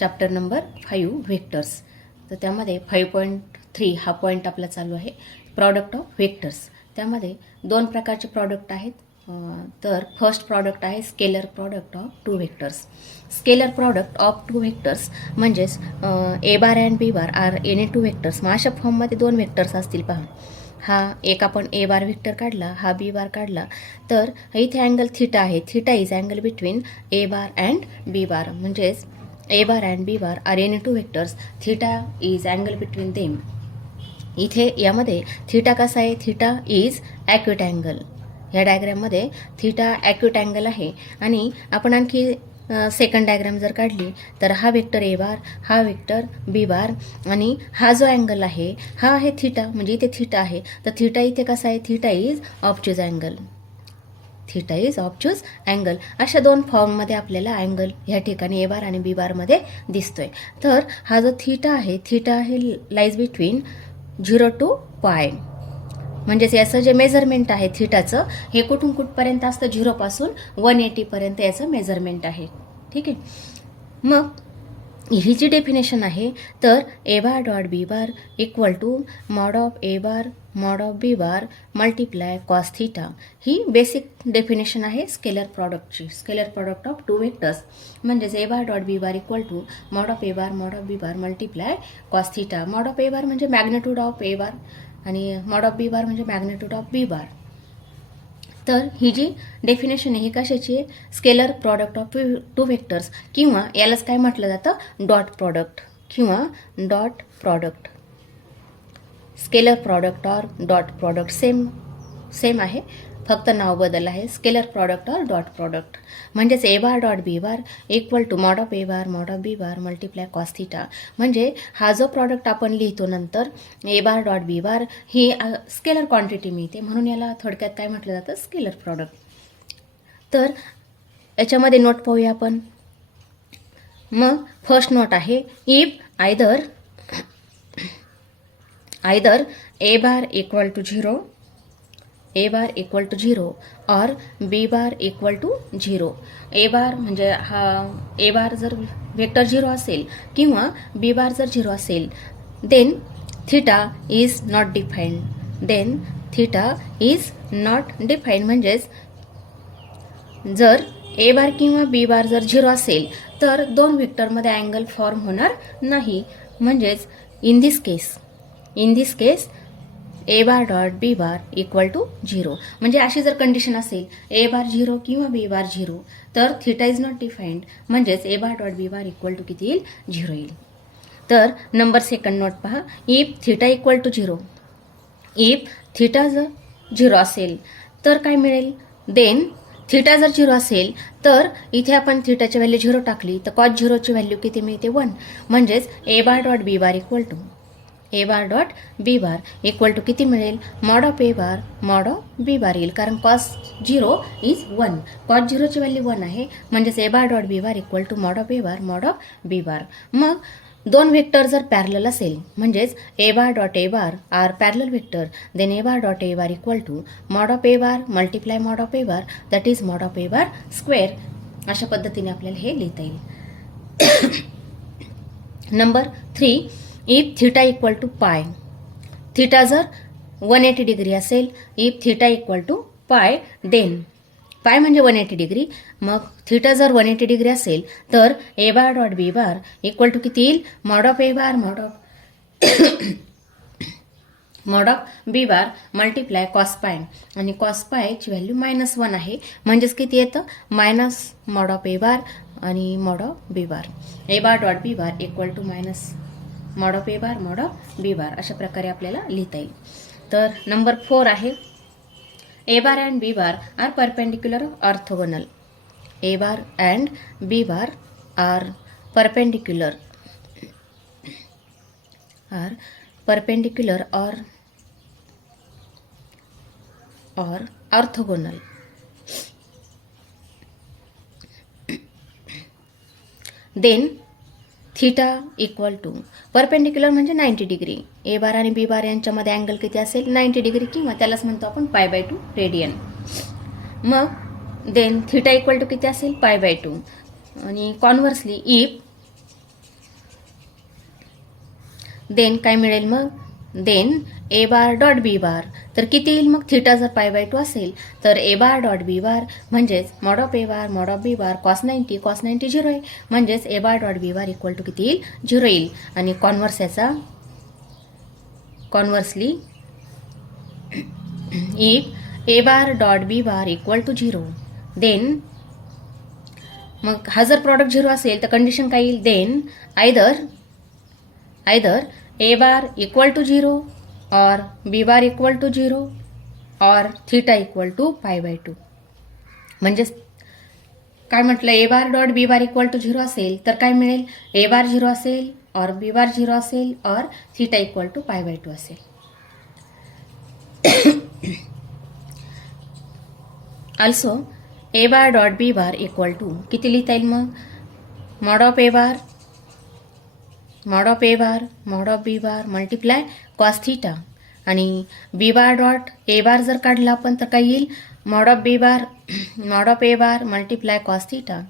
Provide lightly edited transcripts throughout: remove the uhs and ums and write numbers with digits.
Chapter number 5 vectors. तर त्यामध्ये 5.3 हा पॉईंट आपला चालू आहे, प्रॉडक्ट ऑफ व्हेक्टर्स. त्यामध्ये दोन प्रकारचे प्रॉडक्ट आहेत. तर फर्स्ट प्रॉडक्ट आहे scalar product of two vectors. Scalar product of two vectors म्हणजेच A bar and B bar are any two vectors. मग अशा फॉर्ममध्ये दोन व्हेक्टर्स असतील पहा. हा एक आपण ए बार व्हेक्टर काढला, हा बी बार काढला, तर इथे अँगल थिटा आहे. Theta is angle between A bar and B bar. म्हणजेच A bar and B bar are any two vectors, theta is angle between them. इथे यामध्ये थिटा कसा आहे, थिटा इज ॲक्यूट अँगल. ह्या डायग्रॅममध्ये थिटा ॲक्यूट अँगल आहे. आणि आपण आणखी सेकंड डायग्राम जर काढली तर हा वेक्टर ए बार, हा वेक्टर बी बार, आणि हा जो अँगल आहे हा आहे थिटा. म्हणजे इथे थिटा आहे, तर थिटा इथे कसा आहे, theta is obtuse angle. Theta is obtuse angle. अशा दोन फॉर्ममध्ये आपल्याला अँगल ह्या ठिकाणी ए बार आणि बी बारमध्ये दिसतोय. तर हा जो थिटा आहे, थिटा आहे लाईज बिटवीन 0 to पाय. म्हणजेच याचं जे मेजरमेंट आहे थिटाचं, हे कुठून कुठपर्यंत असतं, 0 पासून 180 पर्यंत याचं मेजरमेंट आहे. ठीक आहे. मग ही जी डेफिनेशन आहे, तर A bar dot B bar equal to mod of A bar mod of B bar multiply cos theta. ही बेसिक डेफिनेशन आहे स्केलर प्रॉडक्टची. Scalar product of two vectors म्हणजेच A bar dot B bar equal to mod of A bar mod of B bar multiply cos theta. Mod of A bar म्हणजे magnitude of A bar आणि mod of B बार म्हणजे magnitude of B बार. तर ही जी definition आहे ही कशाची आहे, scalar product of two vectors, किंवा यालाच काय म्हटलं जातं, डॉट प्रॉडक्ट किंवा dot product. Scalar product or dot product same आहे, फक्त नाव बदल आहे. Scalar product or dot product म्हणजेच A bar dot B bar equal to mod of A bar mod of B bar multiply cos theta. म्हणजे हा जो product आपण लिहितो नंतर A bar dot B bar ही स्केलर क्वांटिटी मिळते, म्हणून याला थोडक्यात काय म्हटलं जातं, स्केलर प्रॉडक्ट. तर याच्यामध्ये नोट पाहूया आपण. मग फर्स्ट नोट आहे, if either A bar equal to 0, A bar equal to 0 or B bar equal to 0. A bar म्हणजे हा ए बार जर वेक्टर 0 असेल किंवा बी बार जर 0 असेल, then theta is not defined. Then theta is not defined म्हणजेच जर ए बार किंवा बी बार जर 0 असेल तर दोन वेक्टरमध्ये अँगल फॉर्म होणार नाही. म्हणजेच in this case A bar dot B bar equal to 0. म्हणजे अशी जर कंडिशन असेल, ए बार 0 किंवा बी बार 0, तर थिटा इज नॉट डिफाईन्ड. म्हणजेच A bar dot B bar equal to किती येईल, 0 येईल. तर नंबर सेकंड नोट पहा, if theta equal to 0, if theta जर 0 असेल तर काय मिळेल, देन थिटा जर 0 असेल तर इथे आपण थिटाची व्हॅल्यू 0 टाकली तर कॉस 0ची व्हॅल्यू किती मिळते, 1. म्हणजेच A bar dot B bar equal to A bar dot B bar equal to किती मिळेल, mod of A bar mod of B bar येईल, कारण कॉस 0 इज 1. कॉस 0ची व्हॅल्यू 1 आहे, म्हणजेच A bar dot B bar equal to mod of A bar mod of B bar. मग दोन vector जर पॅरलल असेल, म्हणजेच A bar dot A bar are parallel vector, then A bar dot A bar equal to mod of A bar multiply mod of A bar, that is mod of A bar square. अशा पद्धतीने आपल्याला हे लिहिता येईल. Number 3, if theta equal to pi. Theta जर 180 degree असेल, if theta equal to pi, then pi म्हणजे 180 degree. मग थिटा जर 180 डिग्री असेल तर A bar dot B bar equal to किती येईल, mod of A bar mod of B bar multiply cos pi. आणि कॉस पायची व्हॅल्यू -1 आहे, म्हणजेच किती येतं, minus mod of A bar आणि mod of B bar. A bar dot B bar equal to minus mod of A bar mod of B bar. अशा प्रकारे आपल्याला लिहिता येईल. तर नंबर 4 आहे, A bar and B bar are perpendicular orthogonal. A bar and B bar are perpendicular or orthogonal. Then theta equal to perpendicular म्हणजे 90 degree. ए bar आणि B बार यांच्यामध्ये अँगल किती असेल, 90 डिग्री, किंवा त्यालाच म्हणतो आपण π/2 रेडियन. मग देन थिटा इक्वल टू किती असेल, π/2. आणि कॉन्व्हर्सली इफ देन काय मिळेल मग, then A bar dot B बार. तर किती येईल मग, थिटा जर π/2 असेल तर A bar dot B bar म्हणजेच mod of A bar mod of B bar cos 90 cos 90 zero आहे, म्हणजेच A bar dot B bar equal to किती येईल, झिरो येईल. आणि conversely if A bar dot B bar equal to zero, then मग हा जर प्रॉडक्ट झिरो असेल तर कंडिशन काय येईल, then either A bar equal to zero or B bar equal to zero or theta equal to π/2. म्हणजेच काय म्हटलं, A bar dot B bar equal to zero असेल तर काय मिळेल, ए बार झिरो असेल और बी बार झिरो असेल और थीटा इक्वल टू π/2 असेल. Also A bar dot B bar equal to किती लिहिता येईल मग, mod of A bar mod of B bar multiply cos theta. आणि बी बार डॉट ए बार जर काढला आपण तर काय येईल, mod of A bar multiply cos theta.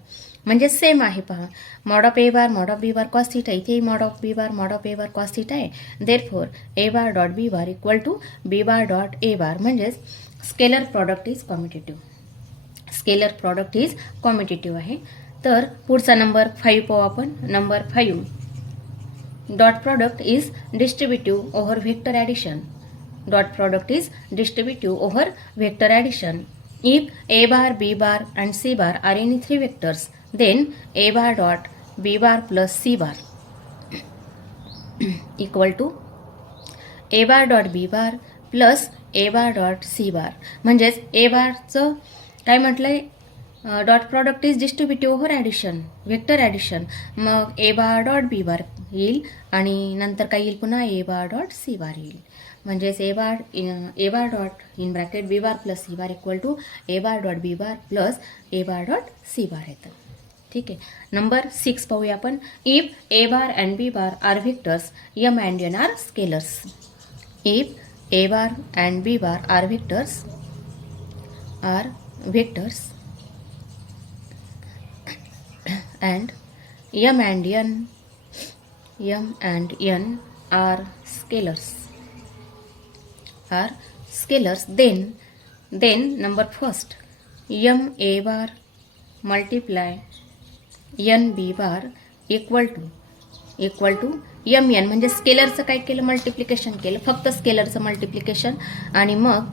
म्हणजे सेम आहे पहा, mod of B bar cos theta, इथे mod of A bar cos theta आहे. Therefore A bar dot B bar equal to B bar dot A bar, म्हणजेच scalar product is कॉम्युटेटिव्ह आहे. तर पुढचा number 5 पाहू आपण. Number 5, dot product is distributive over vector addition. If a bar, b bar and c bar are any three vectors, then a bar dot b bar plus c bar equal to a bar dot b bar plus a bar dot c bar. म्हणजेच a बारचं काय म्हटलंय, dot product is distributive over addition, vector addition. मग ए bar dot B bar येईल आणि नंतर काय येईल पुन्हा ए बार डॉट सी बार येईल. म्हणजेच A bar dot in bracket B bar plus C bar equal to A bar dot B bar plus A bar dot C bar येतं. ठीक आहे. नंबर 6 पाहूया आपण. If A bar and B bar are vectors M and N are scalars. If A bar and B bar are vectors and m and n are scalars, then number first m a bar multiply n b bar equal to m n. म्हणजे स्केलरचं काय केलं, multiplication केलं, फक्त स्केलरचं multiplication. आणि मग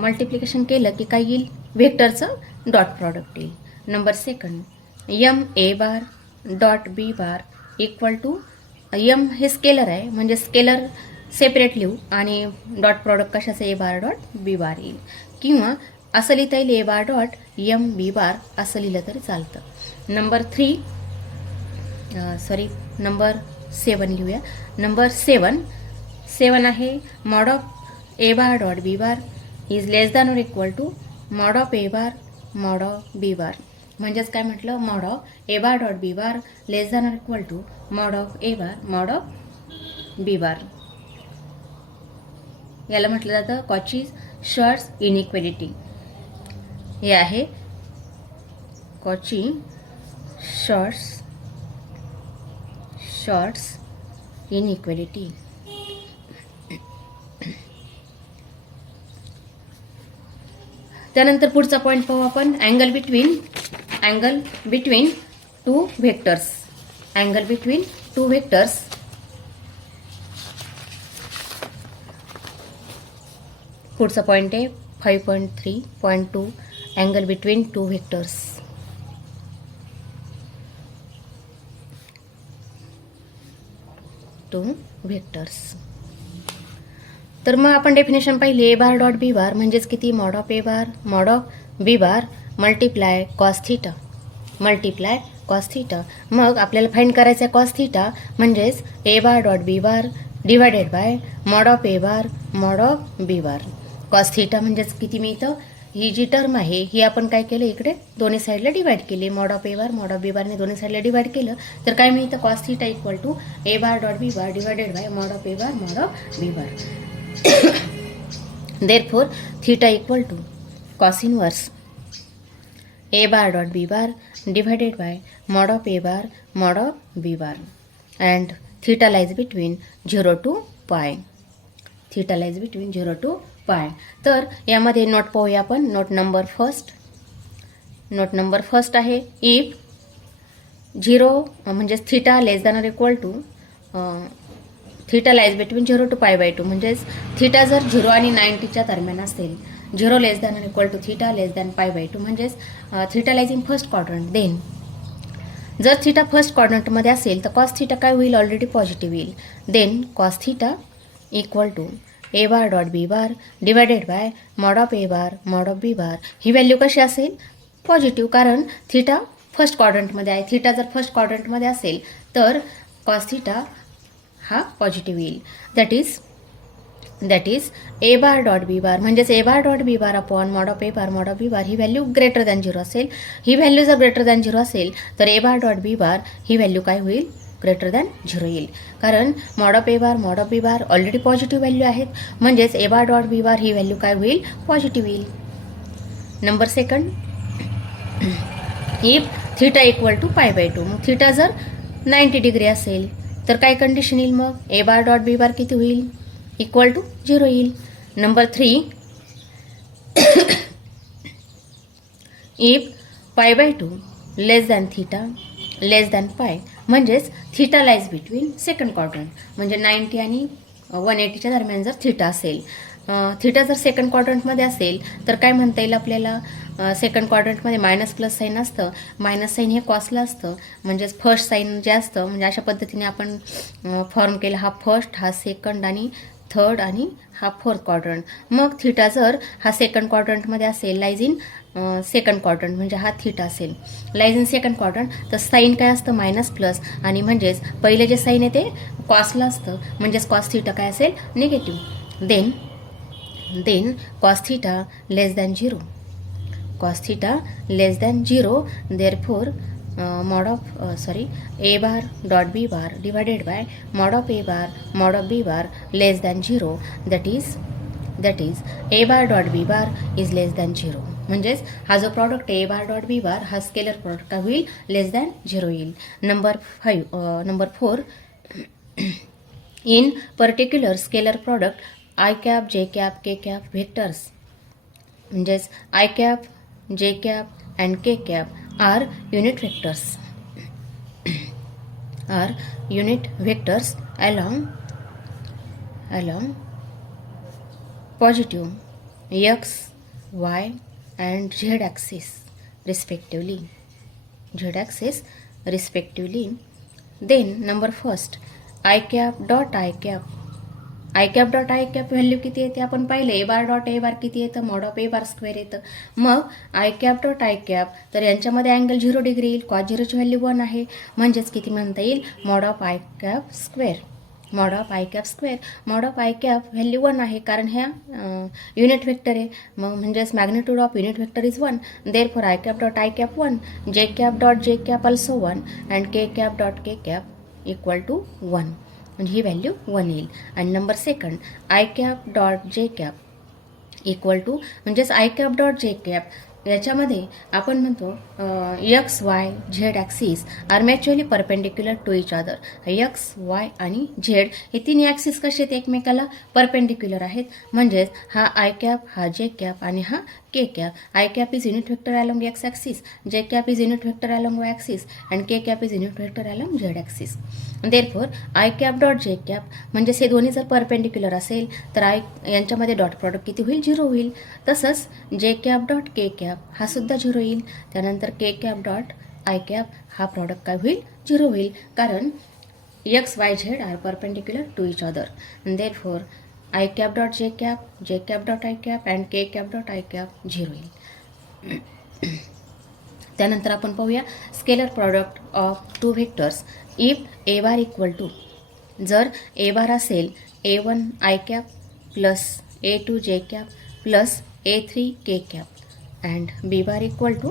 multiplication केलं की काय येईल, व्हेक्टरचं डॉट प्रॉडक्ट येईल. Number second, M A bar dot B bar equal to, M हे स्केलर आहे म्हणजे स्केलर सेपरेट लिहू आणि डॉट प्रॉडक्ट कशाचं, ए बार डॉट बी बार येईल. किंवा असं लिहिता येईल, ए bar dot M B bar असं लिहिलं तरी चालतं. नंबर 7 लिहूया. नंबर 7 आहे, mod of A bar dot B bar is less than or equal to mod of A bar mod of B bar. म्हणजेच काय म्हटलं, mod of A bar dot B bar less than or equal to mod of A bar mod of B bar. याला म्हटलं जातं Cauchy-Schwarz inequality. हे आहे Cauchy-Schwarz inequality. त्यानंतर पुढचा पॉईंट पाहू आपण. Angle between two vectors. पुढचा पॉईंट आहे 5.3.2 अँगल बिटवीन टू व्हेक्टर्स. तर मग आपण डेफिनेशन पाहिली, ए बार डॉट बी बार म्हणजेच किती, mod of A bar mod of B bar multiply cos theta. मग आपल्याला फाइंड करायचं आहे कॉस थीटा, म्हणजेच A bar dot B bar divided by mod of A bar mod of B bar. Cos theta म्हणजेच किती मिळतं, ही जी term आहे ही आपण काय केलं, इकडे दोन्ही साईडला डिवाइड केली. Mod of A bar mod of B बारने दोन्ही साईडला डिवाइड केलं तर काय मिळतं, cos theta equal to A bar dot B bar divided by mod of A bar mod of B bar. Therefore, theta equal to cos inverse a bar dot b bar divided by mod of a bar mod of b bar, and theta lies between 0 to pi. Theta lies between 0 to pi. तर यामध्ये note पाहूया आपण. Note number first आहे if 0 म्हणजेच theta less than or equal to theta lies between 0 to pi by 2 म्हणजेच theta जर 0 आणि 90च्या दरम्यान असेल, 0 less than or equal to theta less than pi by 2 म्हणजेच theta lies in first quadrant. Then जर theta first क्वाड्रंटमध्ये असेल तर कॉस थीटा काय होईल, ऑलरेडी पॉझिटिव्ह येईल. Then cos theta equal to A bar dot B bar divided by mod of A bar mod of B bar. ही value कशी असेल, पॉझिटिव्ह, कारण थीटा फर्स्ट क्वाड्रंटमध्ये आहे. थीटा जर फर्स्ट क्वाड्रंटमध्ये असेल तर कॉस थीटा हा पॉझिटिव्ह येईल. That is A bar dot B bar म्हणजेच A bar dot B bar upon mod of A bar mod of B bar ही व्हॅल्यू ग्रेटर दॅन 0 असेल. ही व्हॅल्यू जर ग्रेटर दॅन 0 असेल तर A bar dot B bar ही value काय होईल, ग्रेटर दॅन 0 येईल. कारण mod of A bar mod of B bar already positive value आहेत, म्हणजेच A bar dot B bar ही व्हॅल्यू काय होईल, पॉझिटिव्ह येईल. Number second, if theta equal to pi by 2. मग थीटा जर 90 डिग्री असेल तर काय कंडिशन येईल, मग ए बार डॉट बी बार किती होईल, इक्वल टू 0 येईल. नंबर 3, इफ पाय by 2 less than theta less than पाय म्हणजेच theta lies between second quadrant म्हणजे 90 आणि 180च्या दरम्यान जर थीटा असेल. थीटा जर सेकंड क्वाड्रंटमध्ये असेल तर काय म्हणता येईल आपल्याला, सेकंड क्वाड्रंटमध्ये मायनस प्लस साईन असतं. मायनस साईन हे कॉसला असतं, म्हणजेच फर्स्ट साईन जे असतं, म्हणजे अशा पद्धतीने आपण फॉर्म केला. हा फर्स्ट, हा सेकंड आणि थर्ड आणि हा फोर्थ क्वाड्रंट. मग थीटा जर हा सेकंड क्वाड्रंटमध्ये असेल, लाईज इन सेकंड क्वाड्रंट म्हणजे हा थीटा असेल लाईज इन सेकंड क्वाड्रंट, तर साईन काय असतं, मायनस प्लस, आणि म्हणजेच पहिले जे साईन आहे ते कॉसला असतं, म्हणजेच कॉस थीटा काय असेल, negative. Then cos theta less than 0. cos theta less than 0, therefore a bar dot b bar divided by mod of a bar mod of b bar less than 0, that is a bar dot b bar is less than 0. म्हणजेच हा जो product ए bar dot B बार हा scalar product का होईल, लेस than 0 येईल. Number 4, in particular scalar product I cap J cap K cap vectors म्हणजेच I cap J cap and K cap are unit vectors along positive x, y and z axis respectively. Then number first, i cap dot i cap value किती येते आपण पाहिले. ए bar dot A बार किती येतं, mod of A bar square येतं. मग I cap dot I cap, तर यांच्यामध्ये अँगल 0 डिग्री येईल. कॉस 0ची व्हॅल्यू 1 आहे, म्हणजेच किती म्हणता येईल, mod of I cap square. Mod of I cap value 1 आहे, कारण ह्या युनिट व्हेक्टर आहे. मग म्हणजेच magnitude of unit vector is 1. Therefore I cap dot I cap 1, जे cap dot J cap also 1 and K cap dot K cap equal to 1. म्हणजे ही value 1 येईल. आणि number second, I cap dot J cap equal to म्हणजेच I cap dot J cap याच्यामध्ये आपण म्हणतो X Y Z axis are mutually perpendicular to each other. X Y आणि Z हे तिन्ही ॲक्सिस कसे आहेत, एकमेकाला परपेंडिक्युलर आहेत. म्हणजेच हा आय कॅप, हा जे कॅप आणि हा के cap. I cap is unit vector along x axis, जे cap is unit vector along Y axis and K cap is unit vector along Z axis. Therefore I cap dot J cap म्हणजे हे दोन्ही जर perpendicular असेल तर यांच्यामध्ये dot product किती होईल, 0 होईल. तसंच जे कॅप डॉट के कॅप हा सुद्धा 0 येईल. त्यानंतर K cap dot I cap हा प्रॉडक्ट काय होईल, 0 होईल, कारण X Y Z are perpendicular to each other. Therefore I cap dot J cap dot I cap and K cap dot I cap 0 येईल. त्यानंतर आपण पाहूया scalar product of two vectors if A bar equal to, जर A बार असेल A1 I cap plus A2 J cap plus A3 K cap and B bar equal to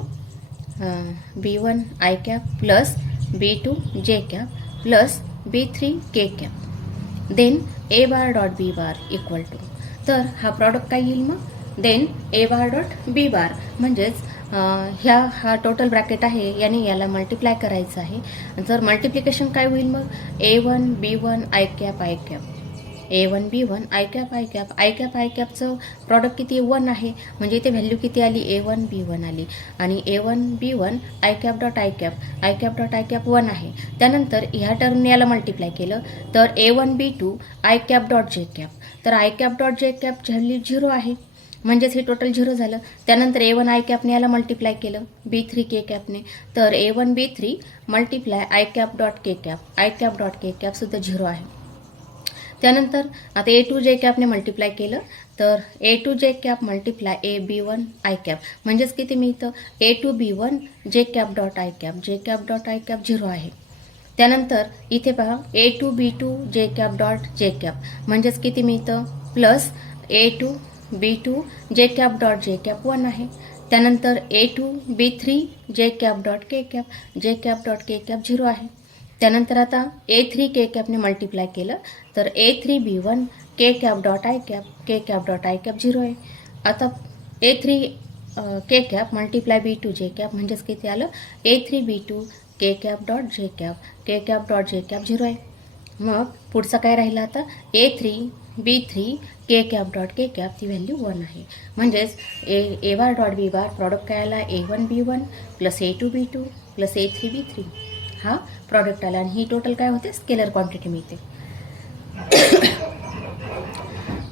B1 I cap plus B2 J cap plus B3 K cap. Then A bar dot B bar equal to, तर हा product काय येईल मग, then A bar dot B bar म्हणजेच हा total bracket आहे, याने याला मल्टिप्लाय करायचं आहे. जर मल्टिप्लिकेशन काय होईल मग, A1 B1 I cap I cap, A1 B1 I cap I cap, I कॅपचं प्रॉडक्ट किती 1 आहे, म्हणजे इथे व्हॅल्यू किती आली, A1 B1 आली. आणि A1 B1 I cap dot I cap 1 आहे. त्यानंतर ह्या टर्मने याला मल्टिप्लाय केलं तर A1 B2 I cap dot J cap, तर I कॅप डॉट J कॅपची व्हॅल्यू 0 आहे, म्हणजेच हे टोटल 0 झालं. त्यानंतर A1 I कॅपने याला मल्टिप्लाय केलं B3 K कॅपने, तर A1 B3 multiply I cap dot K cap सुद्धा 0 आहे. त्यानंतर आता A2 J कॅपने मल्टिप्लाय केलं तर A2 J cap multiply A B1 I cap, म्हणजेच किती मिळतं, A2 B1 J cap dot I cap 0 आहे. त्यानंतर इथे पहा A2 B2 J cap dot J cap, म्हणजेच किती मिळतं, plus A2 B2 J cap dot J cap 1 आहे. त्यानंतर A2 B3 J cap dot K cap 0 आहे. त्यानंतर आता A3 K कॅपने मल्टिप्लाय केलं तर A3 B1 K cap dot I cap 0 आहे. आता A3 K cap multiply B2 J cap, म्हणजेच किती आलं, A3 B2 K cap dot J cap 0 आहे. मग पुढचा काय राहिला आता, A3 B3 K cap dot K cap, ती व्हॅल्यू 1 आहे. म्हणजेच A bar dot B bar product काय आला, A1 B1 plus A2 B2 plus A3 B3 हा प्रॉडक्ट आला. आणि ही टोटल काय होते, स्केलर क्वांटिटी मिळते.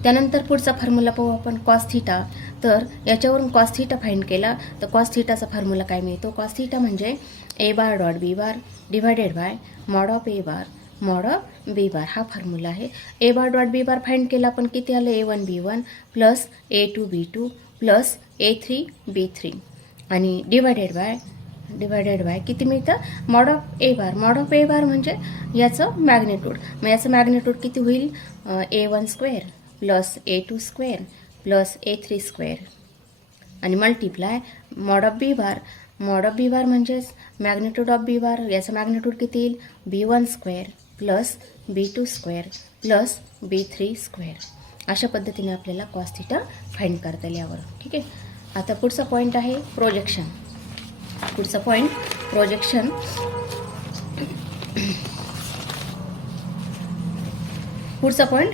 त्यानंतर पुढचा फॉर्म्युला पाहू आपण, कॉस थिटा. तर याच्यावरून कॉस थिटा फाइंड केला तर कॉस थिटाचा फॉर्म्युला काय मिळतो, कॉस थिटा म्हणजे A bar dot B bar divided by mod of A bar mod of B बार, हा फॉर्म्युला आहे. A bar dot B bar find केला आपण, किती आलं, A1 B1 plus A2 B2 plus A3 B3 आणि divided by किती मिळतं, mod of A bar म्हणजे याचं मॅग्निट्यूड. मग याचं मॅग्निट्यूड किती होईल, A1 square plus A2 square plus A3 square आणि मल्टिप्लाय मॉड ऑफ B बार म्हणजेच मॅग्निट्यूड ऑफ B बार, याचं मॅग्निट्यूड किती येईल, B1 square plus B2 square plus B3 square. अशा पद्धतीने आपल्याला कॉस थिटा फाइंड करता येईल यावर. ठीक आहे. आता पुढचा पॉईंट आहे प्रोजेक्शन.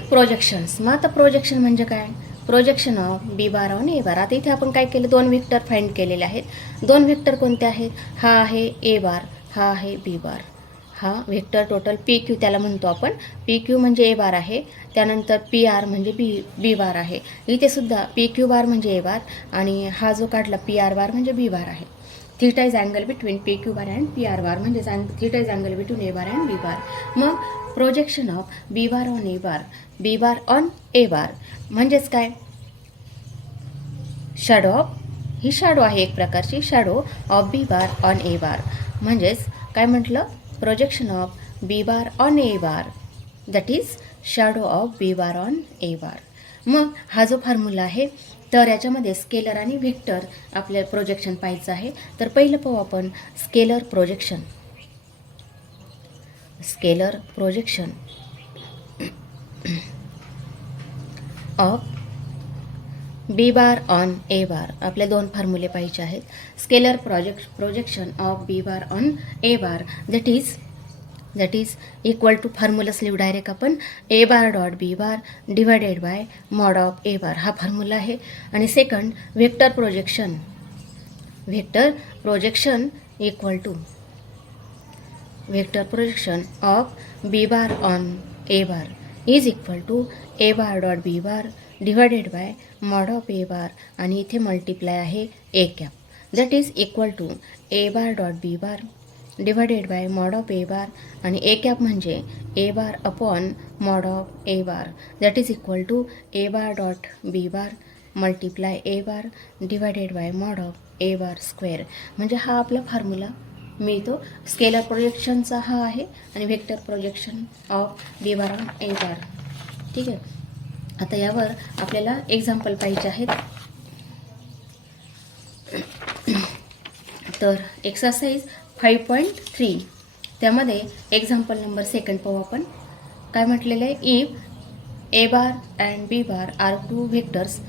प्रोजेक्शन्स. मग आता प्रोजेक्शन म्हणजे काय, projection of B bar on A बार. आता इथे आपण काय केलं, 2 व्हेक्टर फाइंड केलेले आहेत. 2 व्हेक्टर कोणते आहेत, हा आहे A बार, हा आहे B बार. हा व्हेक्टर टोटल PQ त्याला म्हणतो आपण. PQ म्हणजे A बार आहे. त्यानंतर PR म्हणजे B बार आहे. इथे सुद्धा PQ बार म्हणजे A बार आणि हा जो काढला PR बार म्हणजे B बार आहे. Theta is angle between PQ bar and PR बार, म्हणजे theta is angle between A bar and B बार. मग projection of B bar on A bar, B bar on A bar म्हणजेच काय, शॅडो ऑफ, ही शॅडो आहे एक प्रकारची, shadow of B bar on A bar. म्हणजेच काय म्हटलं, projection of B bar on A bar that is shadow of B bar on A बार. मग हा जो फॉर्म्युला आहे, तर याच्यामध्ये स्केलर आणि व्हेक्टर आपल्याला प्रोजेक्शन पाहायचं आहे. तर पहिलं पाहू आपण scalar projection of B bar on A bar. आपले 2 फॉर्म्युले पाहिजे आहेत. Scalar projection of B bar on A bar that is equal to, फॉर्म्युलाच लिहू डायरेक्ट आपण, A bar dot B bar divided by mod of A bar, हा formula आहे. आणि second vector projection equal to vector projection of B bar on A bar is equal to A bar dot B bar divided by mod of A bar आणि इथे multiply आहे A cap, that is equal to A bar dot B bar divided by mod of A bar आणि A cap म्हणजे A bar upon mod of A bar, that is equal to A bar dot B bar multiply A bar divided by mod of A bar square. म्हणजे हा आपला formula मिळतो. Scalar प्रोजेक्शनचा हा आहे आणि vector projection of B bar on A बार. ठीक आहे. आता यावर आपल्याला एक्झाम्पल पाहिजे आहेत. तर एक्सरसाइज 5.3 त्यामध्ये एक्झाम्पल नंबर 2 पाहू आपण. काय म्हटलेलं आहे, if A bar and B bar are 2 vectors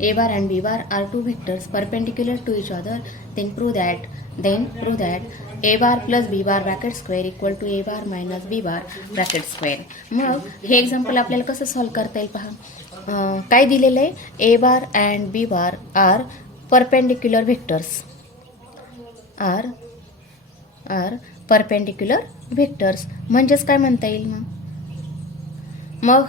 A bar and B bar are two vectors perpendicular to each other, then prove that A bar plus B bar bracket square equal to A bar minus B bar bracket square. मग हे example आपल्याला कसं solve करता येईल पहा. काय दिलेलं आहे, A bar and B bar are perpendicular vectors, are perpendicular vectors. म्हणजेच काय म्हणता येईल मग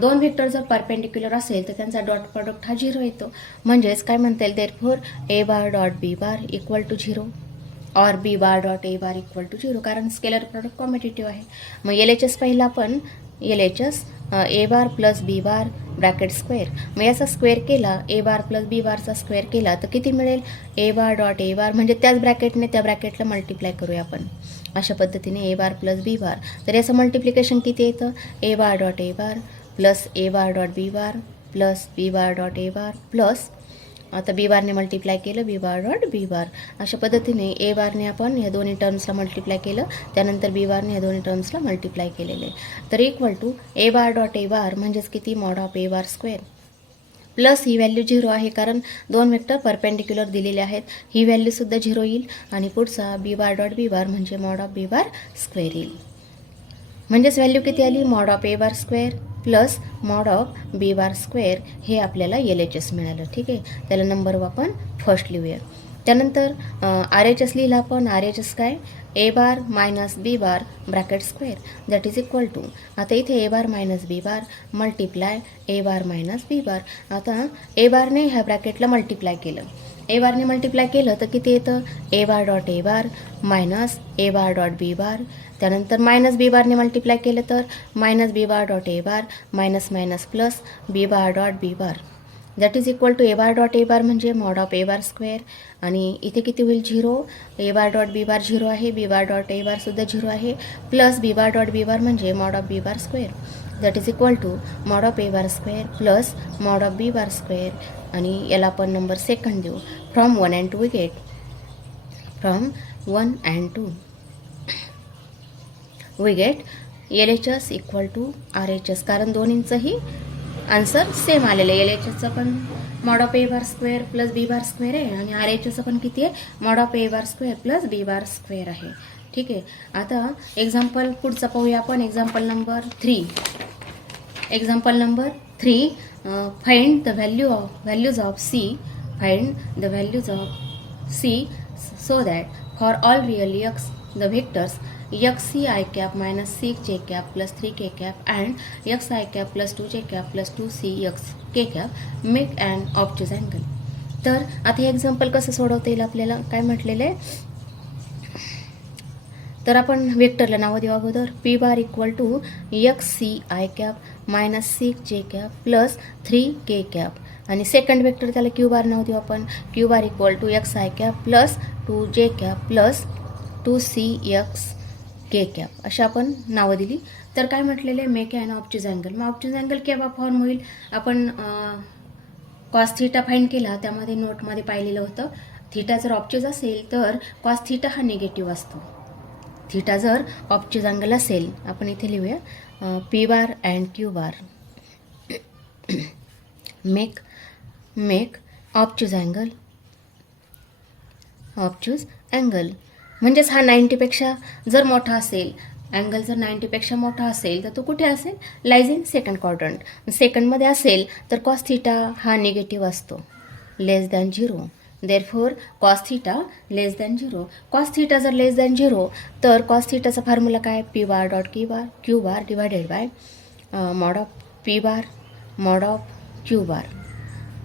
दोन व्हेक्टर जर परपेंडिक्युलर असेल तर त्यांचा डॉट प्रॉडक्ट हा 0 येतो. म्हणजेच काय म्हणता येईल, therefore A bar dot B bar equal to 0 और B bar dot A bar equal to 0, कारण स्केलर प्रॉडक्ट कॉम्पिटिटिव्ह आहे. मग LHS पहिला आपण LHS A bar plus B bar bracket square. मग याचा स्क्वेअर केला, A बार प्लस B बारचा स्क्वेअर केला तर किती मिळेल, A bar dot A bar, म्हणजे त्याच ब्रॅकेटने त्या ब्रॅकेटला मल्टिप्लाय करूया आपण. अशा पद्धतीने A बार प्लस B बार. तर याचं मल्टिप्लिकेशन किती येतं, A bar dot A bar plus A bar dot B bar plus B bar dot A bar plus, आता B बारने मल्टिप्लाय केलं B बार डॉट B बार. अशा पद्धतीने A बारने आपण या दोन्ही टर्म्सला मल्टिप्लाय केलं, त्यानंतर B बारने या दोन्ही टर्म्सला मल्टिप्लाय केलेले. तर equal to A bar dot A bar म्हणजेच किती, mod of A bar square plus ही व्हॅल्यू 0 आहे कारण दोन वेक्टर परपेंडिक्युलर दिलेले आहेत. ही व्हॅल्यूसुद्धा 0 येईल आणि पुढचा B bar dot B bar म्हणजे mod of B bar square येईल. म्हणजेच व्हॅल्यू किती आली, mod of A bar square plus mod of B bar square. हे आपल्याला LHS मिळालं. ठीक आहे, त्याला नंबर आपण फर्स्ट लिहूया. त्यानंतर RHS लिहिला आपण. RHS काय, A bar minus B bar bracket square that is equal to, आता इथे A bar minus B bar multiply A bar minus B bar. आता A बारने ह्या ब्रॅकेटला मल्टिप्लाय केलं, A बारने मल्टिप्लाय केलं तर किती येतं, A bar dot A bar minus A bar dot B bar. त्यानंतर मायनस B बारने मल्टिप्लाय केलं तर minus B bar dot A bar minus minus plus B bar dot B bar that is equal to A bar dot A bar म्हणजे mod of A bar square. आणि इथे किती होईल, 0. A bar dot B bar 0 आहे, B bar dot A बारसुद्धा 0 आहे, plus B bar dot B bar म्हणजे mod of B bar square that is equal to mod of A bar square plus mod of B bar square. आणि याला आपण number second देऊ. From 1 and 2 we get, from 1 and 2 we get LHS equal to RHS, कारण दोन्हींचंही answer same आलेलं आहे. LHSचं पण mod of A bar square plus B bar square आहे आणि RHSचं पण किती आहे, mod of A bar square plus B bar square आहे. ठीक आहे, आता एक्झाम्पल पुढचा पाहूया आपण. Example number 3. Example number 3, find the values of C, find the values of C so that for all real x the vectors xc I cap minus 6j cap plus 3k cap and xi cap plus 2j cap plus 2c x k cap make an obtuse angle. तर आता हे example कसं सोडवता येईल आपल्याला, काय म्हटलेलं आहे, तर आपण वेक्टरला नावं देऊ अगोदर. P bar equal to xc I cap minus 6j cap plus 3k cap आणि सेकंड वेक्टर त्याला Q बार नाव देऊ आपण. Q bar equal to xi cap plus 2j cap plus 2cx k cap अशा आपण नावं दिली. तर काय म्हटलेलं आहे, मेक ॲन ऑब्ट्यूज अँगल. मग ऑब्ट्यूज अँगल केव्हा फॉर्म होईल, आपण कॉस थीटा फाइंड केला, त्यामध्ये नोटमध्ये पाहिलेलं होतं. थीटा जर ऑब्ट्यूज असेल तर कॉस थीटा हा निगेटिव्ह असतो. थीटा जर ऑब्ट्यूज अँगल असेल, आपण इथे लिहूया P bar and Q bar make obtuse angle म्हणजेच हा 90पेक्षा जर मोठा असेल, अँगल जर 90पेक्षा मोठा असेल तर तो कुठे असेल, लाईज इन सेकंड क्वाड्रंट. सेकंडमध्ये असेल तर कॉस थीटा हा निगेटिव्ह असतो, लेस than 0. Therefore cos theta less than 0. Cos theta जर लेस दॅन 0 तर कॉस थीटाचा फॉर्म्युला काय, P bar dot Q bar divided by mod of P bar mod of Q bar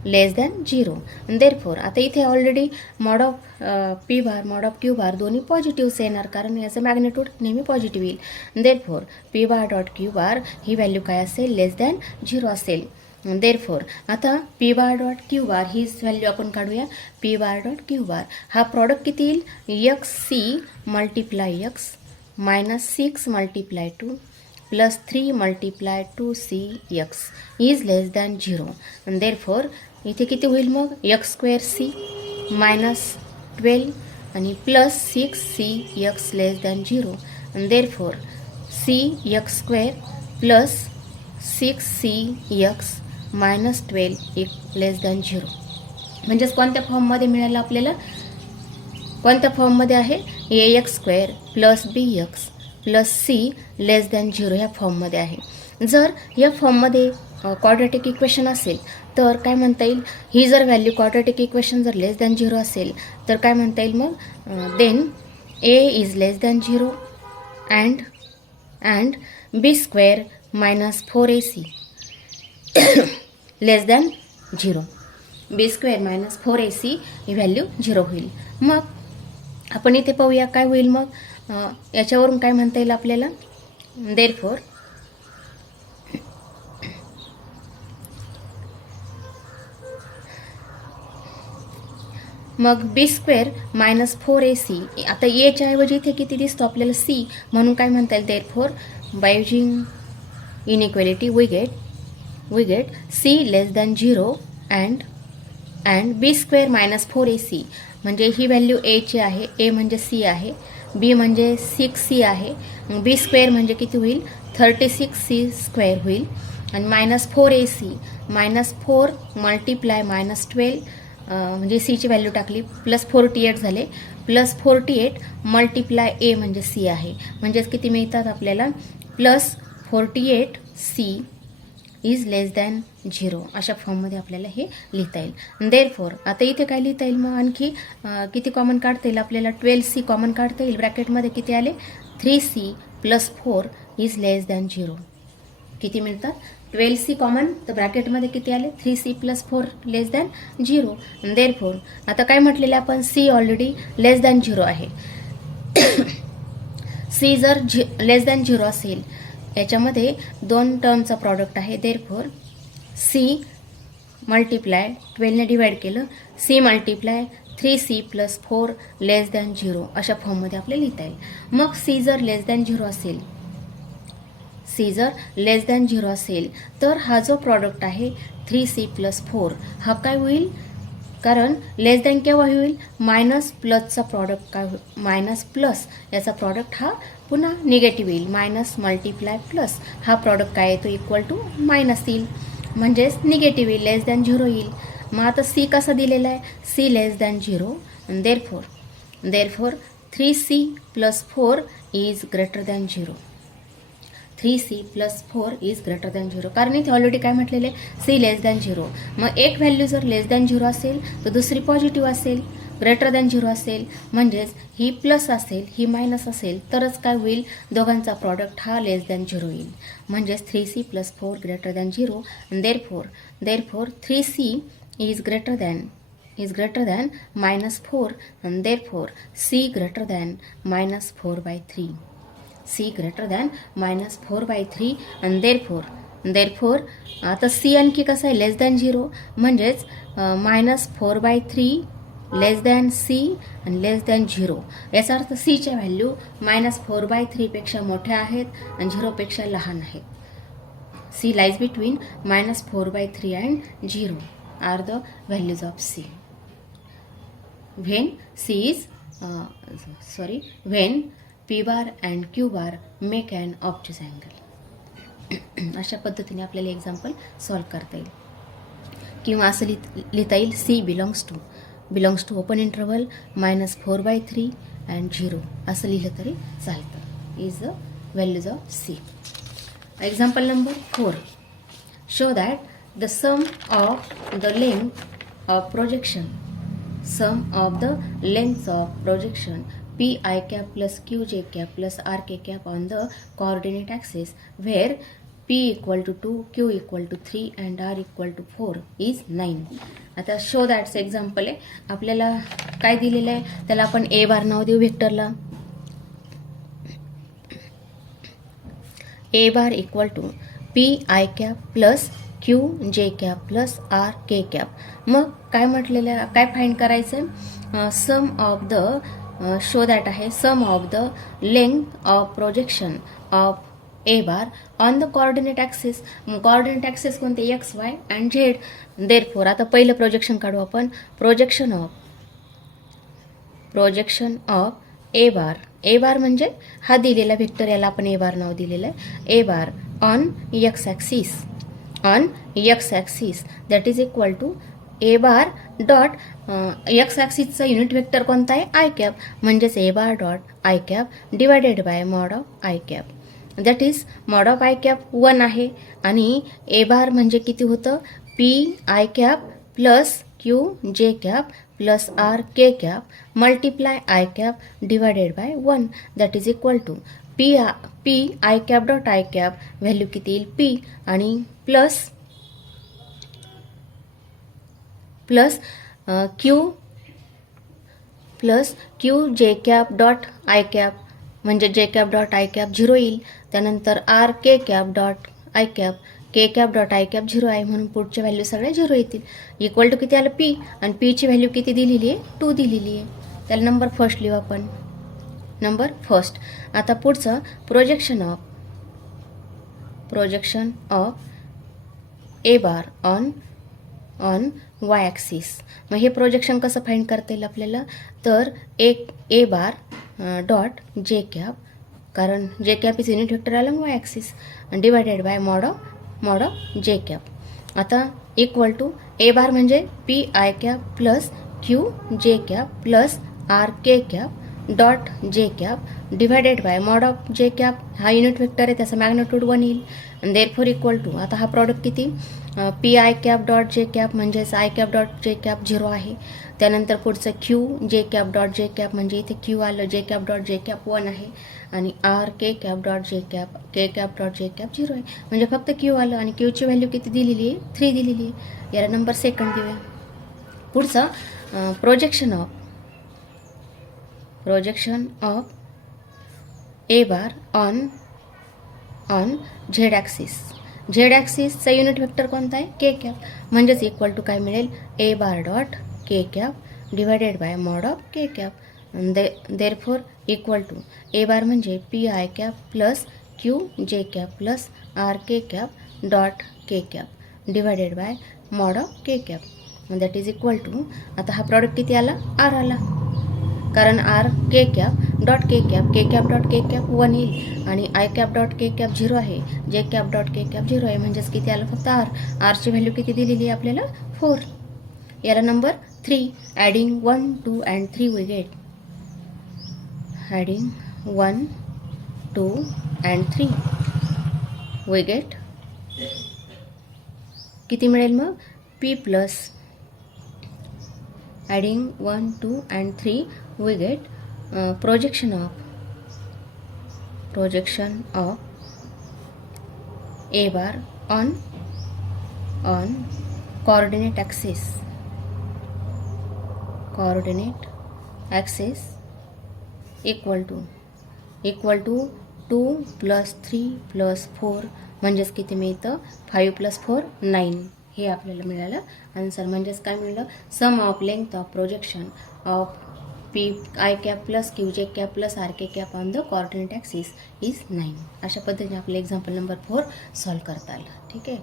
less than 0. Therefore आता इथे already mod of P bar mod of Q बार दोन्ही पॉझिटिव्हच येणार, कारण याचं magnitude नेहमी पॉझिटिव्ह येईल. देअरफॉर P बार dot Q बार ही value काय असेल, लेस दॅन 0 असेल. देअरफॉर आता P बार डॉट Q बार हीच व्हॅल्यू आपण काढूया. P बार डॉट Q बार हा प्रॉडक्ट किती येईल, xc multiply x minus 6 multiply 2 plus 3 multiply 2c x is less than 0. Therefore इथे किती होईल मग, x स्क्वेअर c मायनस 12 आणि plus 6c x less than 0. Therefore c x square plus 6c x -12 less than 0. म्हणजेच कोणत्या फॉर्ममध्ये मिळालं आपल्याला, कोणत्या फॉर्ममध्ये आहे, ax² + bx + c less than 0 ह्या फॉर्ममध्ये आहे. जर या फॉर्ममध्ये क्वाड्रॅटिक इक्वेशन असेल तर काय म्हणता येईल, ही जर व्हॅल्यू क्वाड्रॅटिक इक्वेशन जर लेस दॅन 0 असेल तर काय म्हणता येईल मग, then a is less than 0 and b² - 4ac less than 0. b² - 4ac ही व्हॅल्यू 0 होईल. मग आपण इथे पाहूया काय होईल. मग याच्यावरून काय म्हणता येईल आपल्याला, देअरफॉर मग b² - 4ac, आता एच्या ऐवजी इथे किती दिसतो आपल्याला, c, म्हणून काय म्हणता येईल, therefore by using inequality we get c less than 0 and b² - 4ac, म्हणजे ही व्हॅल्यू a ची आहे, a म्हणजे c आहे, b म्हणजे 6c आहे, b² म्हणजे किती होईल, 36c² होईल, आणि -4ac -4 मल्टिप्लाय -12 म्हणजे c ची व्हॅल्यू टाकली, +48 झाले, +48 मल्टिप्लाय a म्हणजे c आहे, म्हणजेच किती मिळतात आपल्याला, +48c इज लेस दॅन 0. अशा फॉर्ममध्ये आपल्याला हे लिहिता येईल. देअरफॉर आता इथे काय लिहिता येईल मग, आणखी किती कॉमन काढता येईल आपल्याला, 12c कॉमन काढता येईल. ब्रॅकेटमध्ये किती आले, 3c + 4 इज लेस दॅन 0. किती मिळतात, 12c कॉमन, तर ब्रॅकेटमध्ये किती आले, 3c + 4 लेस दॅन 0. देअरफॉर आता काय म्हटलेलं आपण, c ऑलरेडी लेस दॅन 0 आहे. c जर लेस दॅन 0 असेल, याच्यामध्ये दोन टर्मचा प्रॉडक्ट आहे, देअरफॉर c मल्टिप्लाय 12ने डिवाइड केलं, c मल्टिप्लाय 3c + 4 लेस दॅन 0 अशा फॉर्ममध्ये आपल्याला लिहिता येईल. मग c जर लेस दॅन 0 असेल, तर हा जो प्रॉडक्ट आहे 3c + 4 हा काय होईल, कारण लेस दॅन केव्हा होईल, मायनस प्लसचा प्रॉडक्ट काय होईल, मायनस प्लस याचा प्रॉडक्ट हा पुन्हा निगेटिव्ह येईल, मायनस मल्टिप्लाय प्लस हा प्रॉडक्ट काय येतो, इक्वल टू मायनस येईल, म्हणजेच निगेटिव्ह येईल, लेस दॅन 0 येईल. मग आता c कसा दिलेला आहे, c less than 0, therefore 3c + 4 is greater than 0. 3c + 4 is greater than 0, कारण इथे ऑलरेडी काय म्हटलेले, c लेस दॅन 0. मग एक व्हॅल्यू जर लेस दॅन 0 असेल तर दुसरी पॉझिटिव्ह असेल, ग्रेटर दॅन 0 असेल म्हणजेच ही प्लस असेल, ही मायनस असेल, तरच काय होईल, दोघांचा प्रॉडक्ट हा लेस दॅन 0 येईल, म्हणजेच 3c + 4 greater than 0. Therefore 3c is greater than -4, and therefore c greater than -4/3. c greater than -4/3 and therefore आता c आणखी कसं आहे, लेस दॅन 0, म्हणजेच -4/3 लेस दॅन c आणि लेस दॅन 0. याचा अर्थ c च्या व्हॅल्यू -4/3 पेक्षा मोठ्या आहेत आणि 0 पेक्षा लहान आहेत. c lies between -4/3 and 0 are the values of c. When p bar and q bar make an obtuse angle. अशा पद्धतीने आपल्याला एक्झाम्पल सॉल्व्ह करता येईल. किंवा असं लिहिता येईल, c belongs to open interval -4/3 and 0 असं लिहिलं तरी चालतं. Is the values of c. Example number 4. Show that the sum of the length of projection p I cap plus q j cap plus r k cap on the coordinate axis where p equal to 2, q equal to 3 and r equal to 4 is 9. आता show that's example आहे. आपल्याला काय दिलेलं आहे, त्याला आपण a bar नाव देऊ व्हेक्टरला. a bar equal to p I cap plus q j cap plus r k cap. मग काय म्हटलेलं आहे, काय फाइंड करायचं आहे, sum of the show that आहे, sum of the length of projection of a bar on the coordinate axis. Coordinate axis कोणते, X Y and Z. Therefore आता पहिलं प्रोजेक्शन काढू आपण, प्रोजेक्शन ऑफ a बार म्हणजे हा दिलेला व्हेक्टर, याला आपण a बार नाव दिलेलं आहे. a bar on X axis on X axis that is equal to A bar dot X ॲक्सिसचा युनिट वेक्टर कोणता आहे आय कॅप, म्हणजेच A bar dot I cap divided by mod of I cap that is mod of I cap 1 आहे आणि A bar म्हणजे किती होतं P I cap plus Q J cap plus R K cap multiply I cap divided by 1 that is equal to P I cap dot I cap value किती येईल P आणि plus Q J cap dot I cap म्हणजे J cap dot I cap 0 येईल. त्यानंतर R K cap dot I cap K cap dot I cap 0 आहे म्हणून पुढच्या value सगळ्या 0 येतील. इक्वल टू किती आलं पी आणि पीची व्हॅल्यू किती दिलेली आहे 2 दिलेली आहे. त्याला नंबर फर्स्ट लिहू आपण नंबर फर्स्ट. आता पुढचं projection of A bar on Y axis. मग हे प्रोजेक्शन कसं फाइंड करता येईल आपल्याला तर एक ए बार डॉट जे कॅप कारण J cap is unit vector along Y axis divided by mod of J cap. आता इक्वल टू ए बार म्हणजे P I cap plus Q J cap plus R K cap dot J cap divided by mod of J cap. हा unit vector आहे त्याचा magnitude 1 येईल आणि therefore equal to आता हा product किती P I cap dot J cap म्हणजेच I cap dot J cap 0 आहे. त्यानंतर पुढचं Q J cap dot J cap म्हणजे इथे क्यू आलं जे कॅप डॉट जे कॅप 1 आहे आणि R K cap dot J cap K cap dot J cap 0 आहे म्हणजे फक्त क्यू आलं आणि क्यूची व्हॅल्यू किती दिलेली आहे 3 दिलेली आहे. याला नंबर सेकंड देऊया. पुढचं projection of A bar on Z axis. Z ॲक्सिसचा युनिट वेक्टर कोणता आहे के कॅप म्हणजेच इक्वल टू काय मिळेल A bar dot K cap divided by mod of K cap therefore equal to A bar म्हणजे P I cap plus Q J cap plus R K cap dot K cap divided by mod of K cap that is equal to आता हा product किती आला R आला कारण R K cap dot K cap dot K cap 1 येईल आणि I cap dot K cap 0 आहे जे कॅप डॉट के कॅप 0 आहे म्हणजेच किती आलं फक्त आरची व्हॅल्यू किती दिलेली आहे आपल्याला 4. याला number 3 adding 1 2 and 3 we get adding 1 2 and 3 we get किती मिळेल मग P plus adding 1 2 and 3 we get projection of a bar on coordinate axis equal to 2 plus 3 plus 4 म्हणजेच किती मिळतं 5 plus 4 9 हे आपल्याला मिळालं आन्सर. म्हणजेच काय मिळालं sum of length of projection of P I cap plus Q J cap plus R K cap on the coordinate axis is 9. अशा पद्धतीने आपलं एक्झाम्पल नंबर 4 सॉल्व करता आलं. ठीक आहे.